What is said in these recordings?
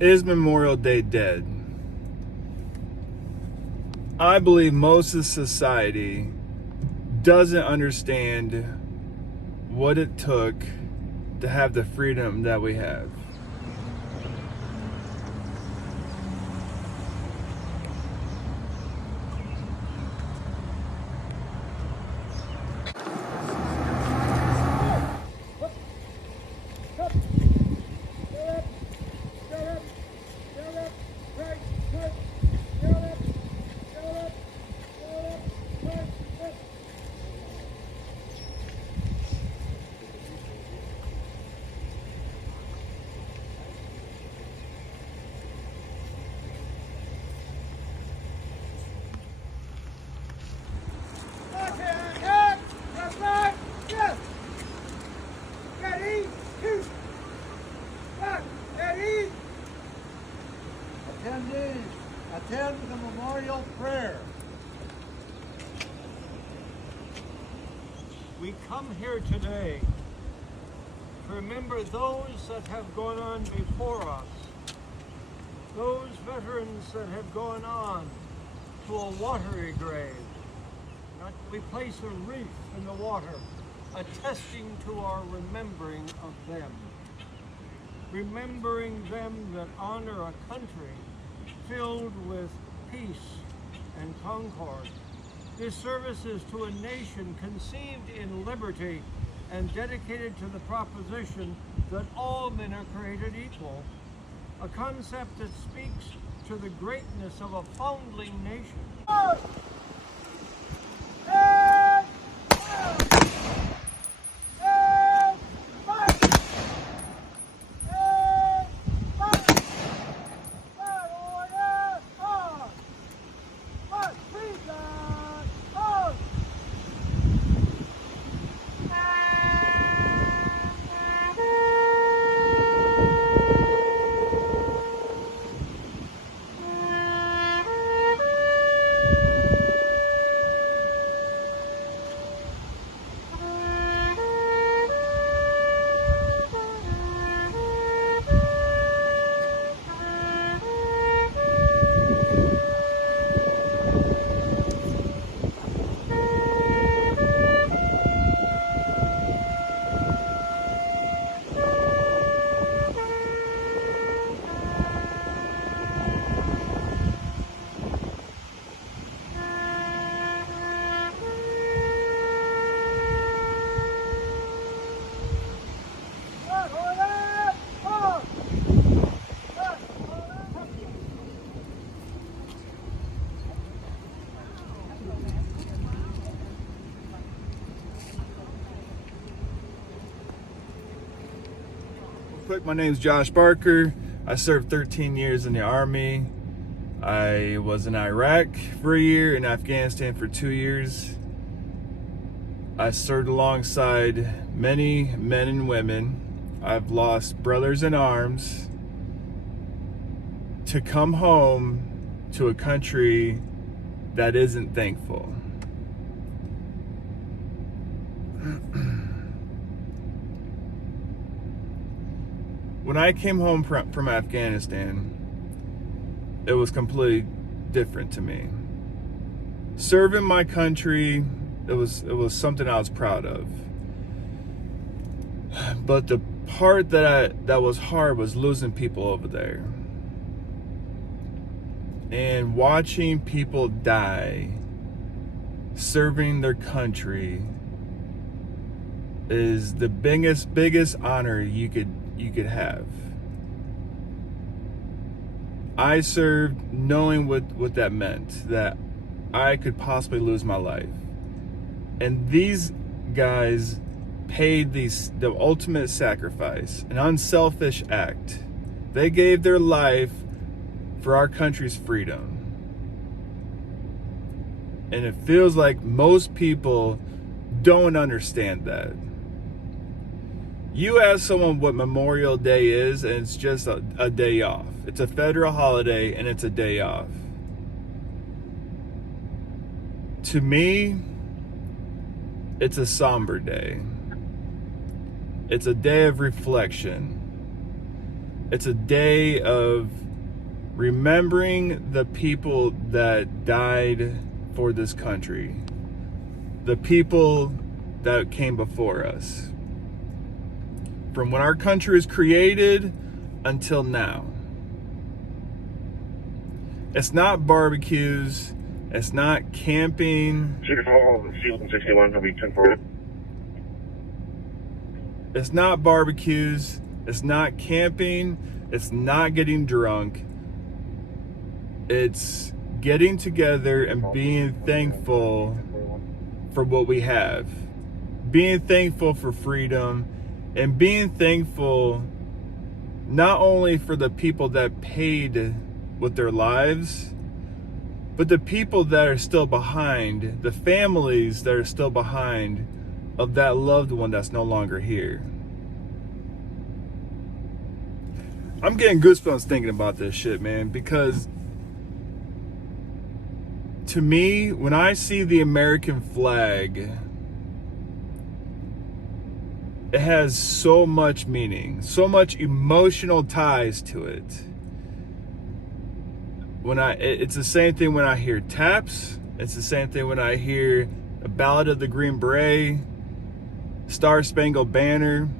Is Memorial Day dead? I believe most of society doesn't understand what it took to have the freedom that we have. Attend the memorial prayer. We come here today to remember those that have gone on before us, those veterans that have gone on to a watery grave. We place a wreath in the water, attesting to our remembering of them. Remembering them that honor a country filled with peace and concord. This service is to a nation conceived in liberty and dedicated to the proposition that all men are created equal, a concept that speaks to the greatness of a foundling nation. Quick, my name's Josh Barker. I served 13 years in the Army. I was in Iraq for a year, in Afghanistan for 2 years. I served alongside many men and women. I've lost brothers in arms to come home to a country that isn't thankful. When I came home from Afghanistan, it was completely different to me. Serving my country, it was something I was proud of. But the part that was hard was losing people over there. And watching people die serving their country is the biggest honor you could have. I served knowing what that meant, that I could possibly lose my life. And these guys paid the ultimate sacrifice, an unselfish act. They gave their life for our country's freedom. And it feels like most people don't understand that. You ask someone what Memorial Day is, and it's just a day off. It's a federal holiday, and it's a day off. To me, it's a somber day. It's a day of reflection. It's a day of remembering the people that died for this country, the people that came before us, from when our country was created until now. It's not barbecues, it's not camping. It's not barbecues, it's not camping, it's not getting drunk. It's getting together and being thankful for what we have. Being thankful for freedom, and being thankful not only for the people that paid with their lives, but the people that are still behind, the families that are still behind of that loved one that's no longer here. I'm getting goosebumps thinking about this shit, man, because to me, when I see the American flag, it has so much meaning, so much emotional ties to it. It's the same thing when I hear taps. It's the same thing when I hear a Ballad of the Green Beret, Star Spangled Banner,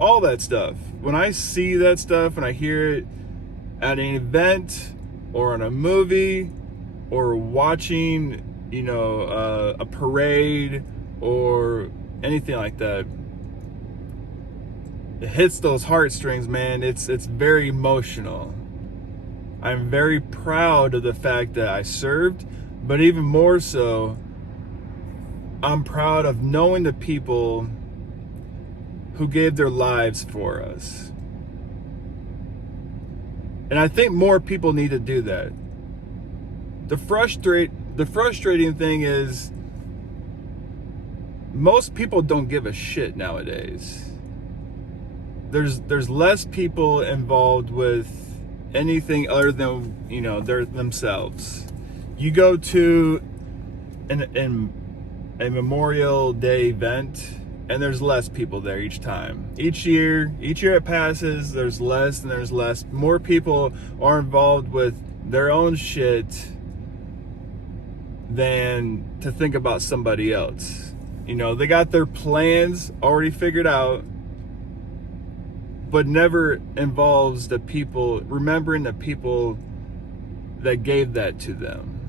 all that stuff. When I see that stuff, when I hear it at an event or in a movie or watching, a parade or anything like that, it hits those heartstrings, man. It's very emotional. I'm very proud of the fact that I served, but even more so, I'm proud of knowing the people who gave their lives for us. And I think more people need to do that. The frustrating thing is most people don't give a shit nowadays. There's less people involved with anything other than they're themselves. You go to a Memorial Day event and there's less people there each time. Each year it passes, there's less and there's less. More people are involved with their own shit than to think about somebody else. They got their plans already figured out, but never involves the people, remembering the people that gave that to them.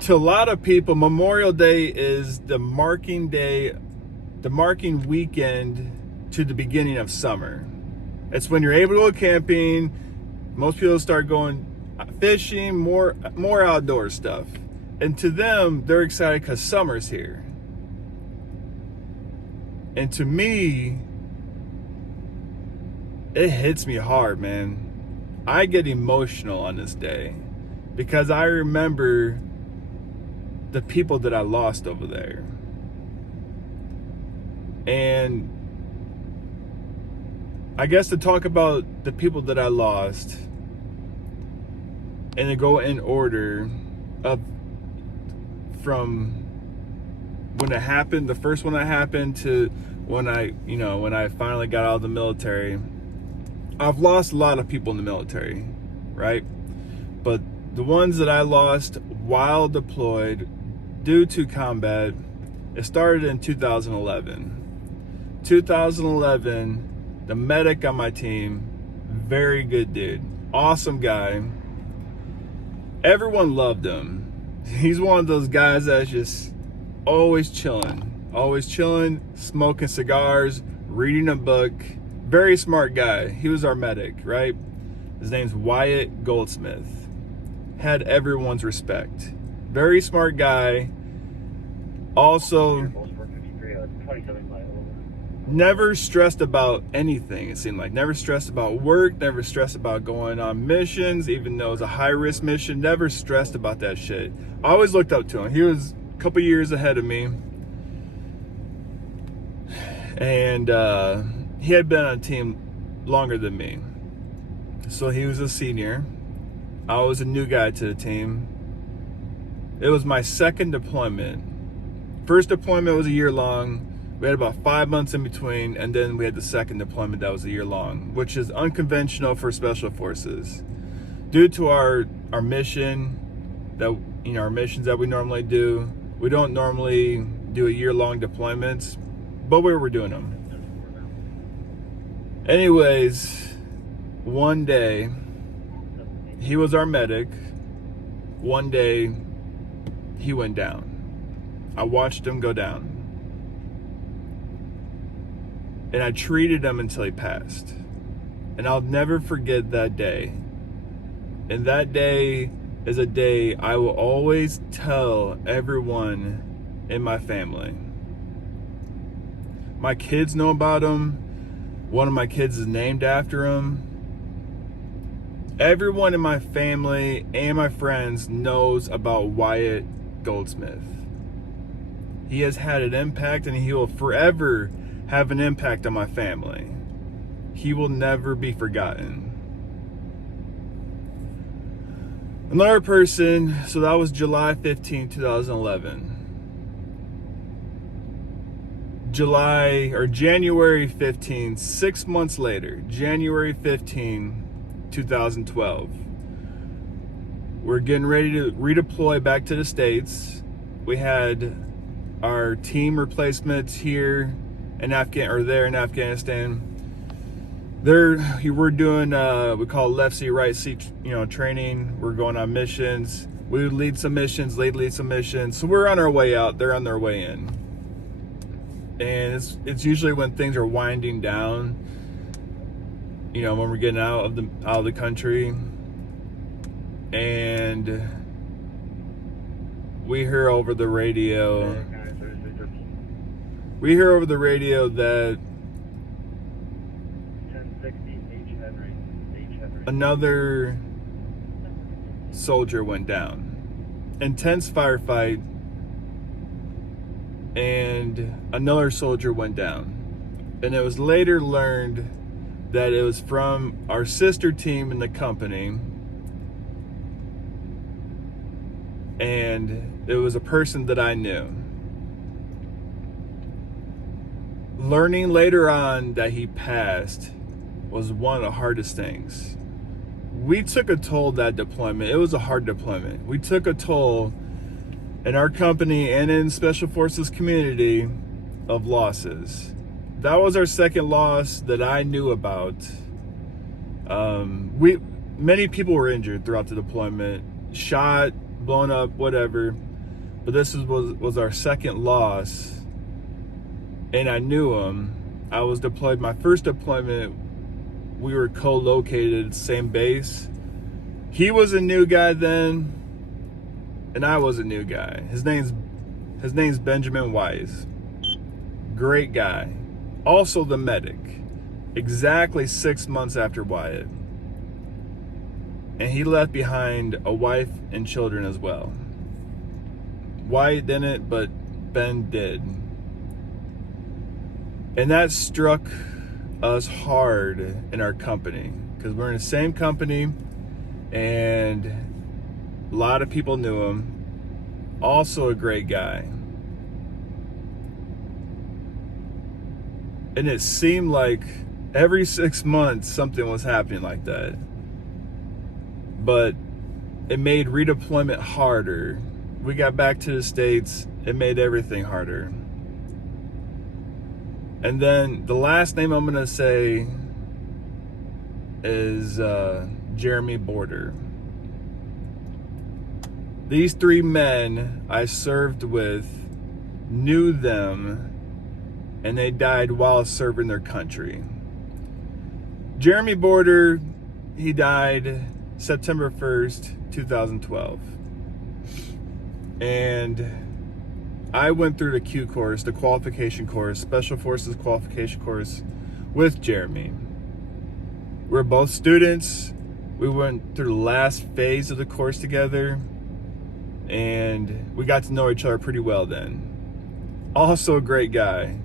To a lot of people, Memorial Day is the marking weekend to the beginning of summer. It's when you're able to go camping. Most people start going fishing, more outdoor stuff. And to them, they're excited because summer's here. And to me, it hits me hard, man. I get emotional on this day because I remember the people that I lost over there. And I guess to talk about the people that I lost and to go in order of from when it happened, the first one that happened, to when I finally got out of the military. I've lost a lot of people in the military, right? But the ones that I lost while deployed due to combat, it started in 2011. 2011, the medic on my team, very good dude, awesome guy. Everyone loved him. He's one of those guys that's just always chilling, smoking cigars, reading a book. Very smart guy. He was our medic, right? His name's Wyatt Goldsmith. Had everyone's respect. Very smart guy. Also, never stressed about anything, it seemed like. Never stressed about work, never stressed about going on missions, even though it was a high-risk mission. Never stressed about that shit. I always looked up to him. He was a couple years ahead of me. And he had been on a team longer than me. So he was a senior. I was a new guy to the team. It was my second deployment. First deployment was a year long. We had about 5 months in between, and then we had the second deployment that was a year long, which is unconventional for special forces. Due to our mission, that our missions that we normally do, we don't normally do a year-long deployments, but we were doing them. Anyways, one day, he was our medic. One day, he went down. I watched him go down. And I treated him until he passed. And I'll never forget that day. And that day is a day I will always tell everyone in my family. My kids know about him. One of my kids is named after him. Everyone in my family and my friends knows about Wyatt Goldsmith. He has had an impact, and he will forever have an impact on my family. He will never be forgotten. Another person, so that was July 15, 2011. January 15, 6 months later, January 15, 2012. We're getting ready to redeploy back to the States. We had our team replacements here in Afghanistan. We're doing we call it left seat, right seat, training. We're going on missions. We would lead some missions, they'd lead some missions. So we're on our way out, they're on their way in. And it's usually when things are winding down, when we're getting out of the country, and we hear over the radio that another soldier went down. Intense firefight, and another soldier went down. And it was later learned that it was from our sister team in the company, and it was a person that I knew. Learning later on that he passed was one of the hardest things. We took a toll that deployment. It was a hard deployment. We took a toll in our company and in Special Forces community of losses. That was our second loss that I knew about. Many people were injured throughout the deployment, shot, blown up, whatever. But this was our second loss, and I knew him. I was deployed. My first deployment, we were co-located, same base. He was a new guy then, and I was a new guy. His name's Benjamin Wise. Great guy. Also the medic. Exactly 6 months after Wyatt. And he left behind a wife and children as well. Wyatt didn't, but Ben did. And that struck us hard in our company, because we're in the same company and a lot of people knew him. Also a great guy. And it seemed like every 6 months something was happening like that. But it made redeployment harder. We got back to the States, it made everything harder. And then the last name I'm gonna say is Jeremy Border. These three men I served with knew them, and they died while serving their country. Jeremy Border, he died September 1st, 2012. And I went through the Q course, the qualification course, Special Forces qualification course with Jeremy. We're both students. We went through the last phase of the course together, and we got to know each other pretty well then. Also a great guy.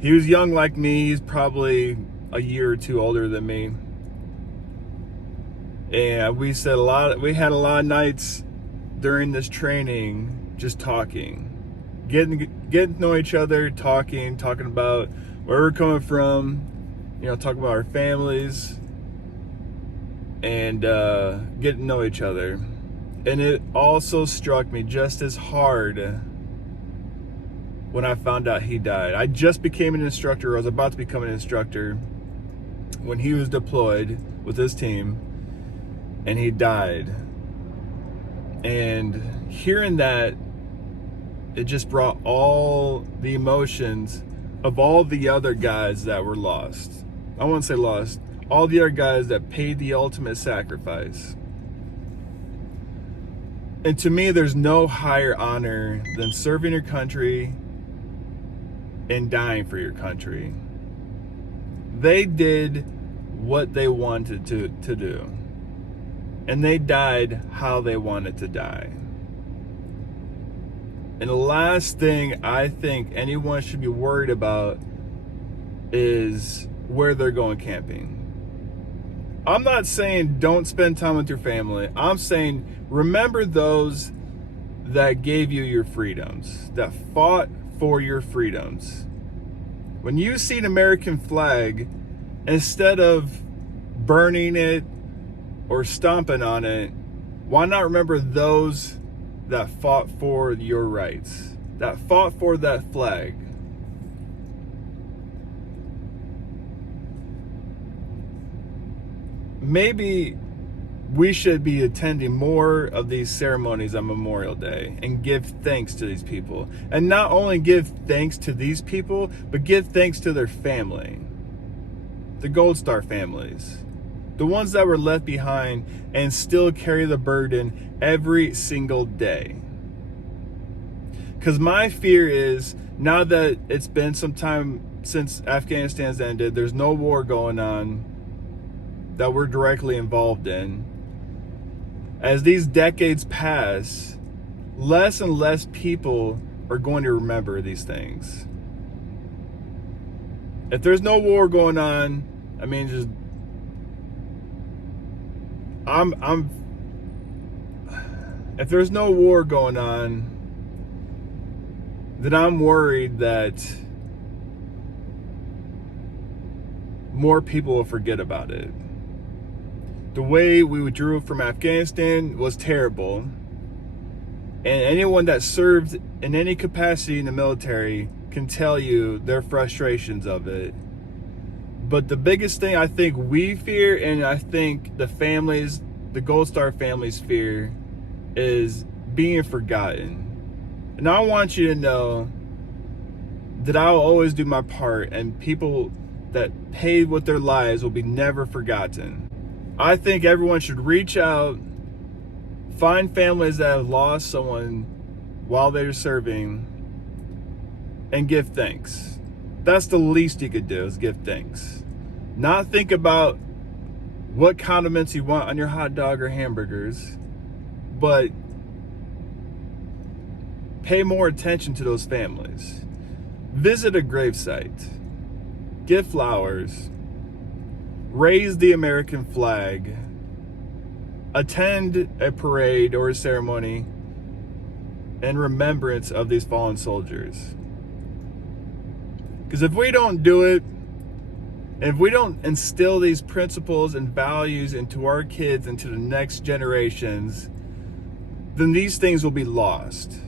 He was young like me. He's probably a year or two older than me. And we had a lot of nights during this training just talking. getting to know each other, talking about where we're coming from, talking about our families, and getting to know each other. And it also struck me just as hard when I found out he died. I just became an instructor, or I was about to become an instructor, when he was deployed with his team, and he died. And hearing that, it just brought all the emotions of all the other guys that were lost. I won't say lost, all the other guys that paid the ultimate sacrifice. And to me, there's no higher honor than serving your country and dying for your country. They did what they wanted to do. And they died how they wanted to die. And the last thing I think anyone should be worried about is where they're going camping. I'm not saying don't spend time with your family. I'm saying remember those that gave you your freedoms, that fought for your freedoms. When you see an American flag, instead of burning it or stomping on it, why not remember those that fought for your rights, that fought for that flag? Maybe we should be attending more of these ceremonies on Memorial Day and give thanks to these people. And not only give thanks to these people, but give thanks to their family, the Gold Star families, the ones that were left behind and still carry the burden every single day. Because my fear is, now that it's been some time since Afghanistan's ended, there's no war going on that we're directly involved in. As these decades pass, less and less people are going to remember these things. If there's no war going on, I mean, just if there's no war going on, then I'm worried that more people will forget about it. The way we withdrew from Afghanistan was terrible. And anyone that served in any capacity in the military can tell you their frustrations of it. But the biggest thing I think we fear, and I think the families, the Gold Star families fear, is being forgotten. And I want you to know that I'll always do my part, and people that paid with their lives will be never forgotten. I think everyone should reach out, find families that have lost someone while they're serving, and give thanks. That's the least you could do, is give thanks. Not think about what condiments you want on your hot dog or hamburgers, but pay more attention to those families. Visit a gravesite, give flowers, raise the American flag, attend a parade or a ceremony in remembrance of these fallen soldiers. Because if we don't do it, and if we don't instill these principles and values into our kids, into the next generations, then these things will be lost.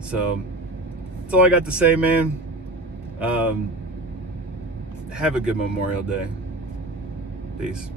So that's all I got to say, man. Have a good Memorial Day. Peace.